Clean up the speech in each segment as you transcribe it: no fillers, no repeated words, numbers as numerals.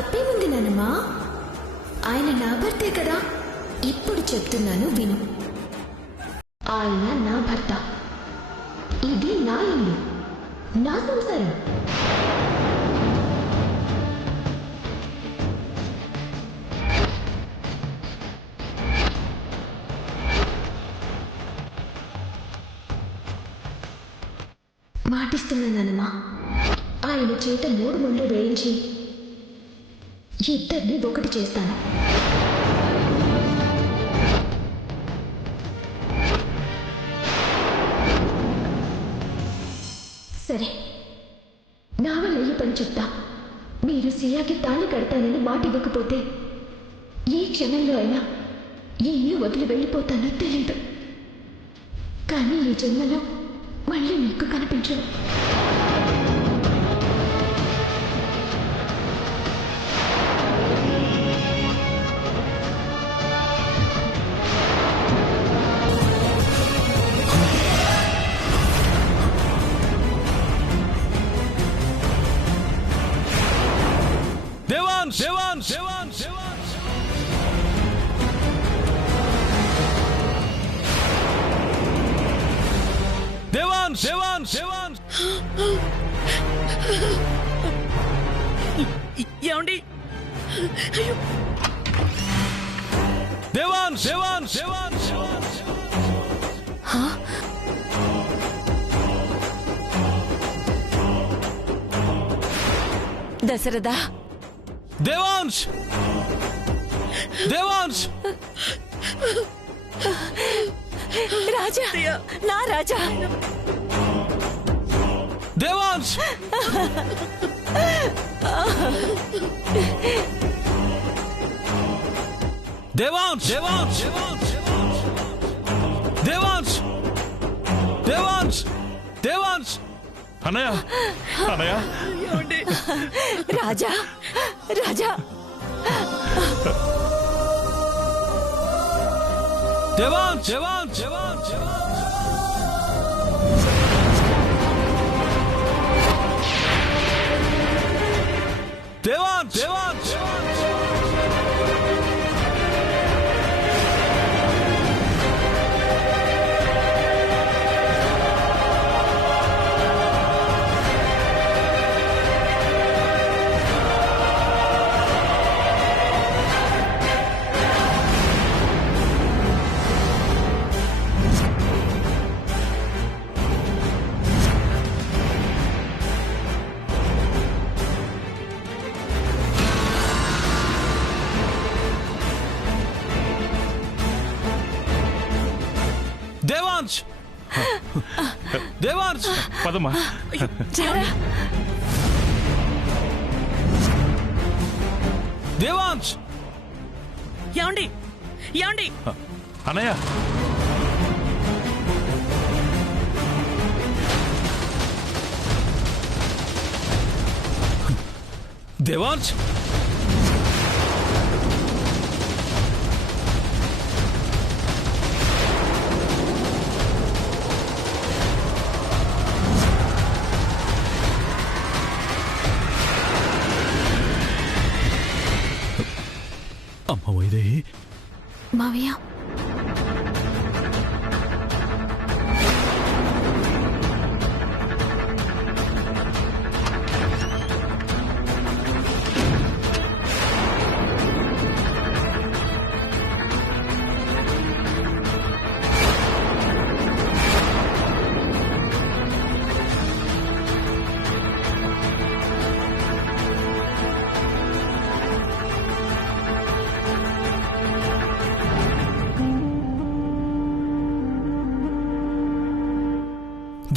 తప్పేముంది నానమ్మా? ఆయన నా భర్తే కదా. ఇప్పుడు చెప్తున్నాను విను. ఆయన నా భర్త, ఇది నా ఇల్లు, నా సంసారం. మాటిస్తున్నానమ్మా, ఆయన చేత 3 ముళ్ళు వేయించి ఇద్దరిని ఒకటి చేస్తాను. సరే, నా వల్ల ఈ పని చెప్తా. మీరు సియాకి తాళి కడతానని మాట ఇవ్వకపోతే ఏ క్షణంలో అయినా ఈ ఇల్లు వదిలి వెళ్ళిపోతానో తెలీదు. కానీ ఈ జన్మలో మళ్ళీ మీకు కనిపించదు. దేవాన్స్ దేవాన్స్ దేవాన్స్ దేవాన్స్ దేవాన్స్ దేవాన్స్ ఏమండి? దేవాన్స్ దేవాన్స్ దేవాన్స్ దశరథ, దేవాన్స్ దేవాన్స్ రాజా, నా రాజా, దేవాన్స్ దేవాన్స్ దేవాన్స్ దేవాన్స్ దేవాన్స్ దేవాన్స్ అన్నయ్య అన్నయ్య ఏమండి? రాజా, రాజా, దేవాన్స్ దేవాన్స్ దేవాన్స్ దేవాన్స్ దేవాన్స్ దేవాన్స్ దేవాన్స్ పదమ్మా. చారా, దేవాన్స్ ఏమండి? ఏమండి? అన్నయ్య దేవాన్స్ అమ్మ వైదేహి. మావయ్య,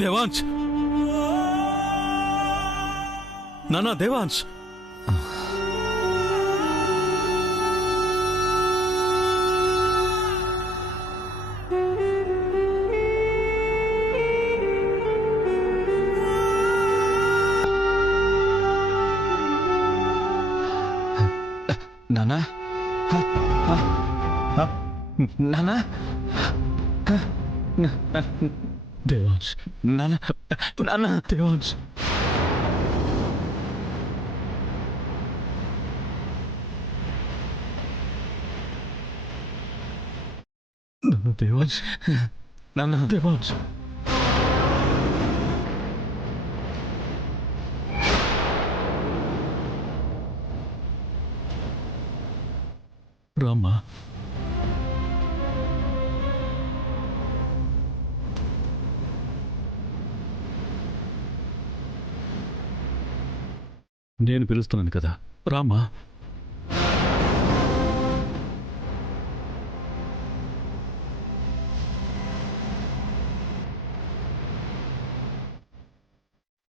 దేవాన్స్ నానా దేవాన్స్ నానా నానా దేవాన్స్ నానా నానా దేవాన్స్ నాన్న దేవాంశ్, నాన్న దేవాంశ్. రామ్మా. నేను పిలుస్తున్నాను కదా, రామ్మా.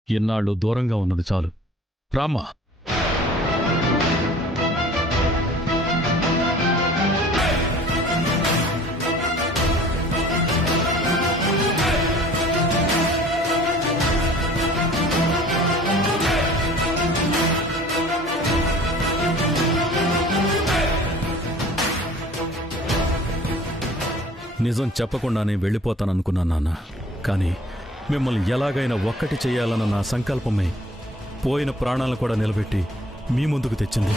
ఎన్నాళ్ళు దూరంగా ఉన్నది చాలు, రామ్మా. నిజం చెప్పకుండానే వెళ్ళిపోతాననుకున్నాను నాన్న. కానీ మిమ్మల్ని ఎలాగైనా ఒక్కటి చేయాలన్న నా సంకల్పమే పోయిన ప్రాణాలను కూడా నిలబెట్టి మీ ముందుకు తెచ్చింది.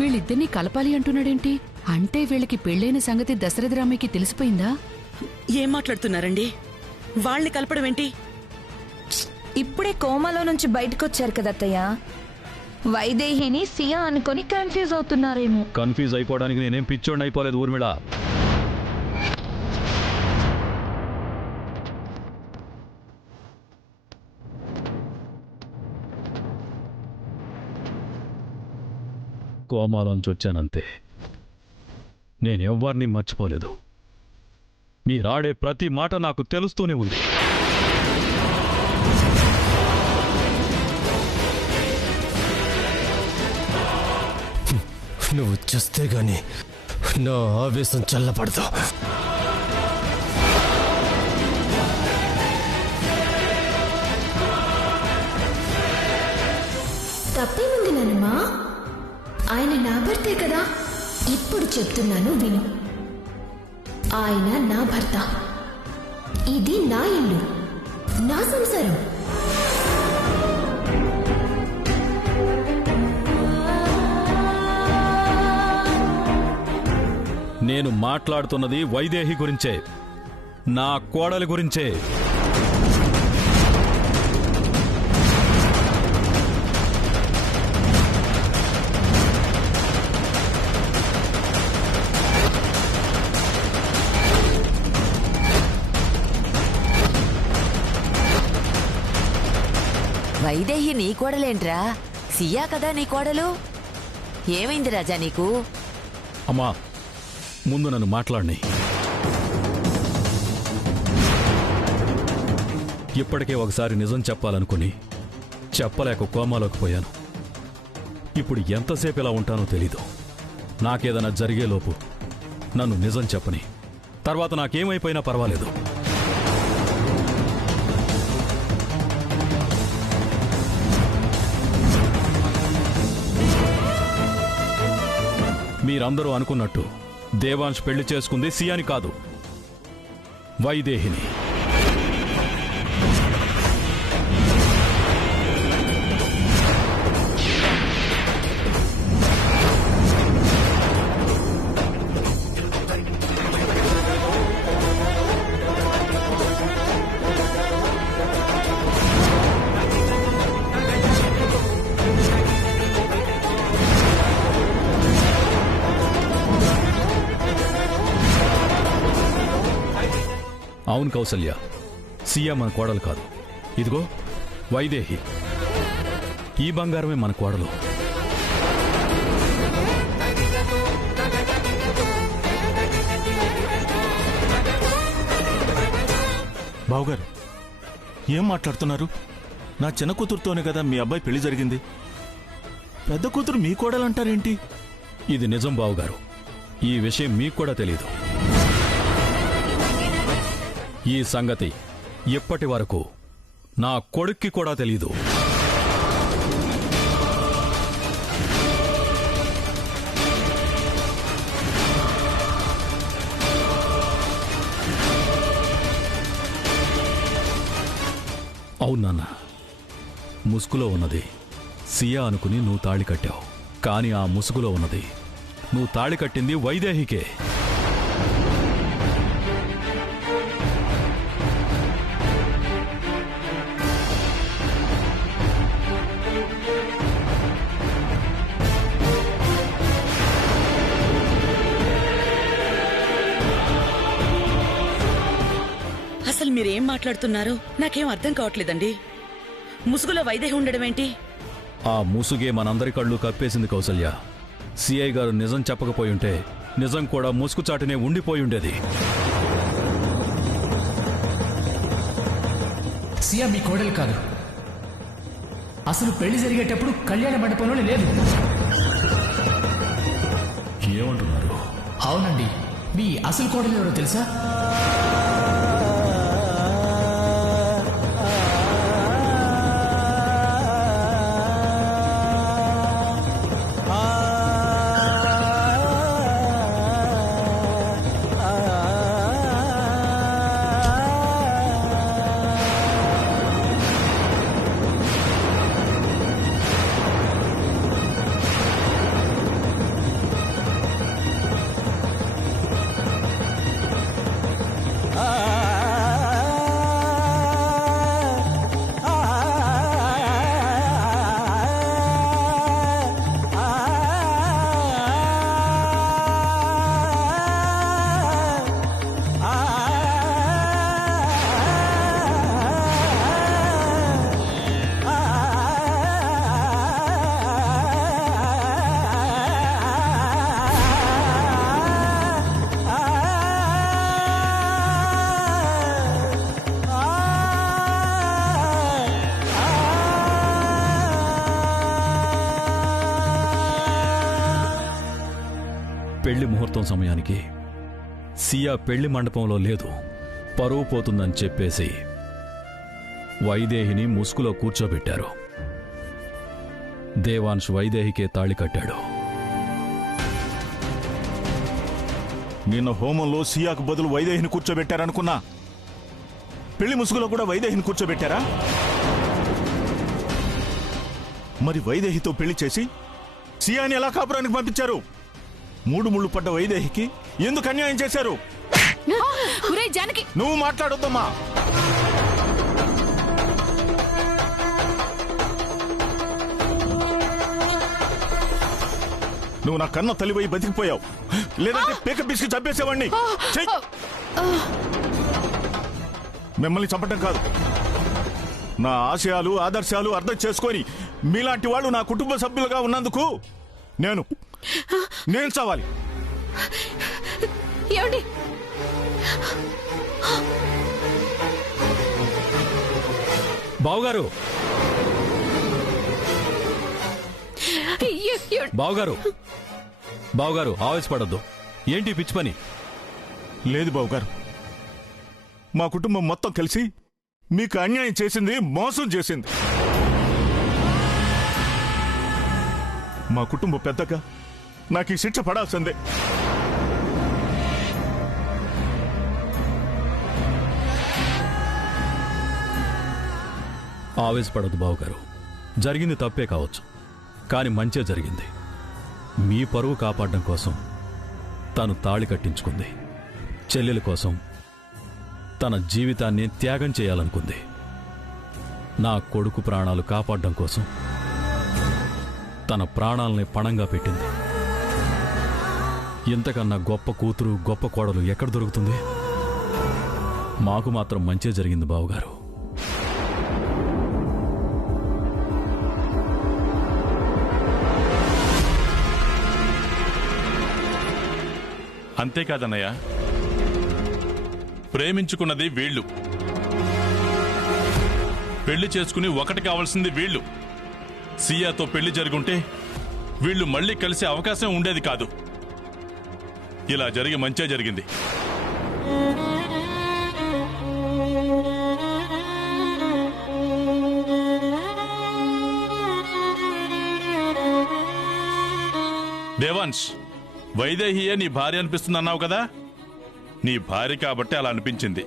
వీళ్ళిద్దరినీ కలపాలి అంటున్నాడేంటి? అంటే వీళ్ళకి పెళ్ళైన సంగతి దశరథరామయ్యకి తెలిసిపోయిందా? ఏం మాట్లాడుతున్నారండి? వాళ్ళని కలపడం ఏంటి? ఇప్పుడే కోమాలో నుంచి బయటకొచ్చారు కదా అత్తయ్య. వైదేహిని సియా అనుకొని కన్ఫ్యూజ్ అవుతున్నారేమో. కన్ఫ్యూజ్ అయిపోవడానికి నేనేం పిచ్చోడిని అయిపోలేదు ఊర్మిళ. కోమాలోంచి వచ్చానంతే. నేనెవ్వరినీ మర్చిపోలేదు. మీరాడే ప్రతి మాట నాకు తెలుస్తూనే ఉంది. నువ్వు చూస్తే గాని నా ఆవేశం చల్లబడదు. తప్పేముంది నాన్నమ్మా? ఆయన నా భర్తే కదా. ఇప్పుడు చెప్తున్నాను విను. ఆయన నా భర్త, ఇది నా ఇల్లు, నా సంసారం. నేను మాట్లాడుతున్నది వైదేహి గురించే, నా కోడలి గురించే. వైదేహి నీ కోడలేంట్రా? సియా కదా నీ కోడలు. ఏమైంది రాజా నీకు? అమ్మా, ముందు నన్ను మాట్లాడిని. ఇప్పటికే ఒకసారి నిజం చెప్పాలనుకుని చెప్పలేక కోమాలోకి పోయాను. ఇప్పుడు ఎంతసేపు ఇలా ఉంటానో తెలీదు. నాకేదైనా జరిగేలోపు నన్ను నిజం చెప్పని, తర్వాత నాకేమైపోయినా పర్వాలేదు. మీరందరూ అనుకున్నట్టు దేవాంశ్ పెళ్లి చేసుకుంది సియాని కాదు, వైదేహిని. అవును కౌసల్య, సియా మన కోడలు కాదు. ఇదిగో వైదేహి, ఈ బంగారమే మన కోడలు. బావుగారు, ఏం మాట్లాడుతున్నారు? నా చిన్న కూతురుతోనే కదా మీ అబ్బాయి పెళ్లి జరిగింది. పెద్ద కూతురు మీ కోడలంటారేంటి? ఇది నిజం బావుగారు. ఈ విషయం మీకు కూడా తెలీదు. ఈ సంగతి ఇప్పటి వరకు నా కొడుక్కి కూడా తెలీదు. అవును నాన్న, ముసుగులో ఉన్నది సియా అనుకుని నువ్వు తాళి కట్టావు. కానీ ఆ ముసుగులో ఉన్నది నువ్వు తాళి కట్టింది వైదేహికే. అసలు మీరేం మాట్లాడుతున్నారో నాకేం అర్థం కావట్లేదండి. ముసుగులో వైదేహి ఉండడమేంటి? ఆ ముసుగే మనందరి కళ్ళు కప్పేసింది కౌసల్య. సిఐ గారు నిజం చెప్పకపోయుంటే నిజం కూడా ముసుగు చాటునే ఉండిపోయుండేది. సియా మీ కోడలు కాదు. అసలు పెళ్లి జరిగేటప్పుడు కళ్యాణ మండపంలోనే లేదు. ఏమంటున్నారు? అవునండి, మీ అసలు కోడలు ఎవరో తెలుసా? పెళ్లి ముహూర్తం సమయానికి సియా పెళ్లి మండపంలో లేదు. పరువు పోతుందని చెప్పేసి వైదేహిని ముసుగులో కూర్చోబెట్టారు. దేవాంశ్ వైదేహికే తాళి కట్టాడు. నిన్న హోమంలో సియాకు బదులు వైదేహిని కూర్చోబెట్టారనుకున్నా. పెళ్లి ముసుగులో కూడా వైదేహిని కూర్చోబెట్టారా? మరి వైదేహితో పెళ్లి చేసి సియాని ఎలా కాపురానికి పంపించారు? 3 ముళ్ళు పడ్డ వైదేహికి ఎందుకు అన్యాయం చేశారు? నువ్వు మాట్లాడొద్దమ్మా. నువ్వు నా కన్న తల్లిపోయి బతికిపోయావు, లేదంటే పేక బిస్కి చంపేసేవాడిని. మిమ్మల్ని చంపటం కాదు, నా ఆశయాలు ఆదర్శాలు అర్థం చేసుకొని మీలాంటి వాళ్ళు నా కుటుంబ సభ్యులుగా ఉన్నందుకు నేను చావాలి. ఏమండి? బావుగారు, బావుగారు, బావుగారు ఆవేశపడద్దు. ఏంటి పిచ్చి పని? లేదు బావుగారు, మా కుటుంబం మొత్తం కలిసి మీకు అన్యాయం చేసింది, మోసం చేసింది. మా కుటుంబ పెద్దగా నాకు ఈ శిక్ష పడాల్సిందే. ఆవేశపడద్దు బావుగారు. జరిగింది తప్పే కావచ్చు, కానీ మంచే జరిగింది. మీ పరువు కాపాడడం కోసం తను తాళి కట్టించుకుంది. చెల్లెల కోసం తన జీవితాన్ని త్యాగం చేయాలనుకుంది. నా కొడుకు ప్రాణాలు కాపాడడం కోసం తన ప్రాణాలని పణంగా పెట్టింది. ఇంతకన్నా గొప్ప కూతురు, గొప్ప కోడలు ఎక్కడ దొరుకుతుంది? మాకు మాత్రం మంచే జరిగింది బావుగారు. అంతేకాదన్నయ్య, ప్రేమించుకున్నది వీళ్ళు, పెళ్లి చేసుకుని ఒకటి కావాల్సింది వీళ్ళు. సియాతో పెళ్లి జరుగుంటే వీళ్ళు మళ్ళీ కలిసే అవకాశం ఉండేది కాదు. ఇలా జరిగి మంచే జరిగింది. దేవాంశ్, వైదేహియే నీ భార్య అనిపిస్తుంది అన్నావు కదా? నీ భార్య కాబట్టి అలా అనిపించింది.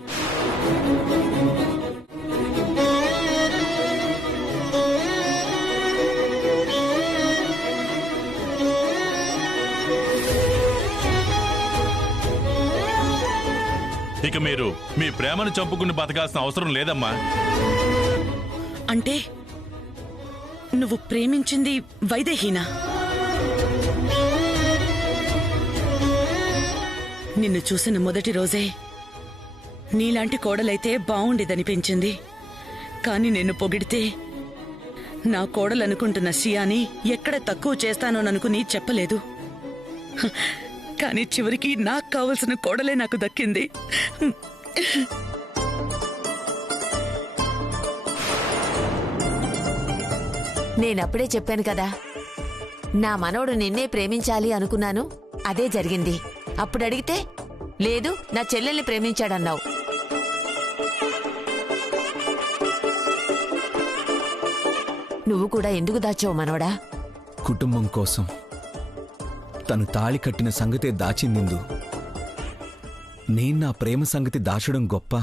ఇక మీరు మీ ప్రేమను చంపుకుని బతకాల్సిన అవసరం లేదమ్మా. అంటే నువ్వు ప్రేమించింది వైదేహీనా? నిన్ను చూసిన మొదటి రోజే నీలాంటి కోడలైతే బావుండేదనిపించింది. కాని నిన్ను పొగిడితే నా కోడలనుకుంటున్న సియాని ఎక్కడ తక్కువ చేస్తానోననుకుని చెప్పలేదు. కానీ చివరికి నాకు కావలసిన కోడలే నాకు దక్కింది. నేనప్పుడే చెప్పాను కదా, నా మనవడు నిన్నే ప్రేమించాలి అనుకున్నాను, అదే జరిగింది. అప్పుడు అడిగితే లేదు నా చెల్లెల్ని ప్రేమించాడన్నావు. నువ్వు కూడా ఎందుకు దాచావు మనవడా? కుటుంబం కోసం తను తాళి కట్టిన సంగతే దాచిందిందు. నేను నా ప్రేమ సంగతి దాచడం గొప్ప.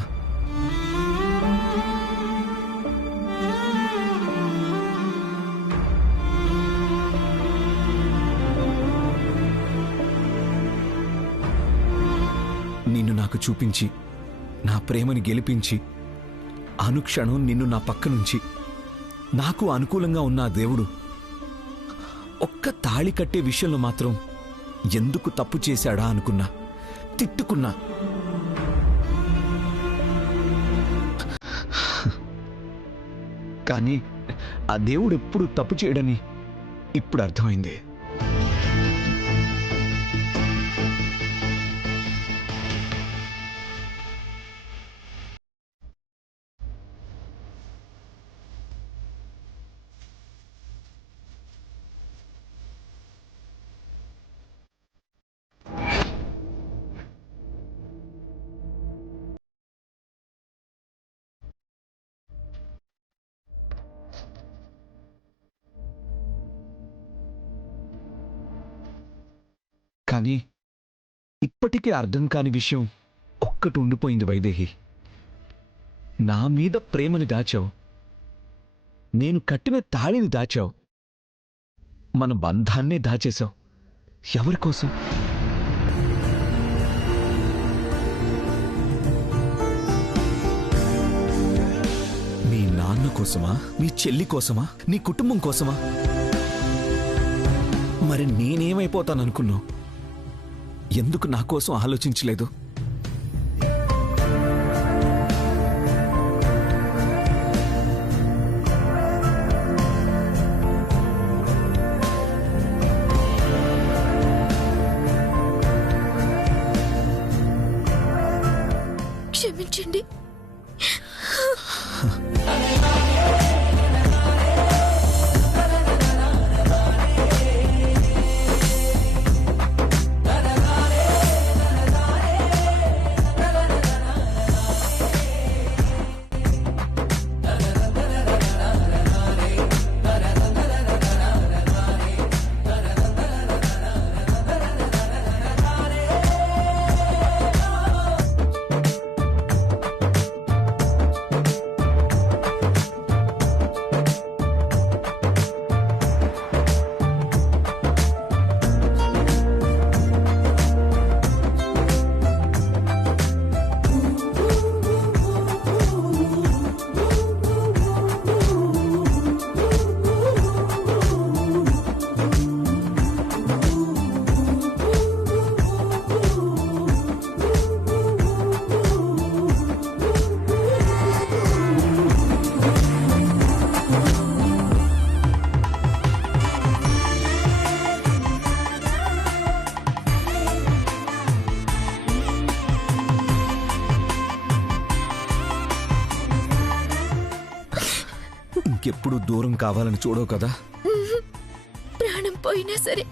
నిన్ను నాకు చూపించి నా ప్రేమని గెలిపించి అనుక్షణం నిన్ను నా పక్క నుంచి నాకు అనుకూలంగా ఉన్న ఆ దేవుడు ఒక్క తాళి కట్టే విషయంలో మాత్రం ఎందుకు తప్పు చేశాడా అనుకున్నా, తిట్టుకున్నా. కానీ ఆ దేవుడు ఎప్పుడు తప్పు చేయడని ఇప్పుడు అర్థమైంది. కానీ ఇప్పటికీ అర్థం కాని విషయం ఒక్కటి ఉండిపోయింది వైదేహి. నా మీద ప్రేమని దాచావు, నేను కట్టిన తాళిని దాచావు, మన బంధాన్నే దాచేశావు. ఎవరి కోసం? మీ నాన్న కోసమా? మీ చెల్లి కోసమా? నీ కుటుంబం కోసమా? మరి నేనేమైపోతాననుకున్నావు? ఎందుకు నా కోసం ఆలోచించలేదు? క్షమించండి. ఇంకెప్పుడు దూరం కావాలని చూడవు కదా? ప్రాణం పోయినా సరే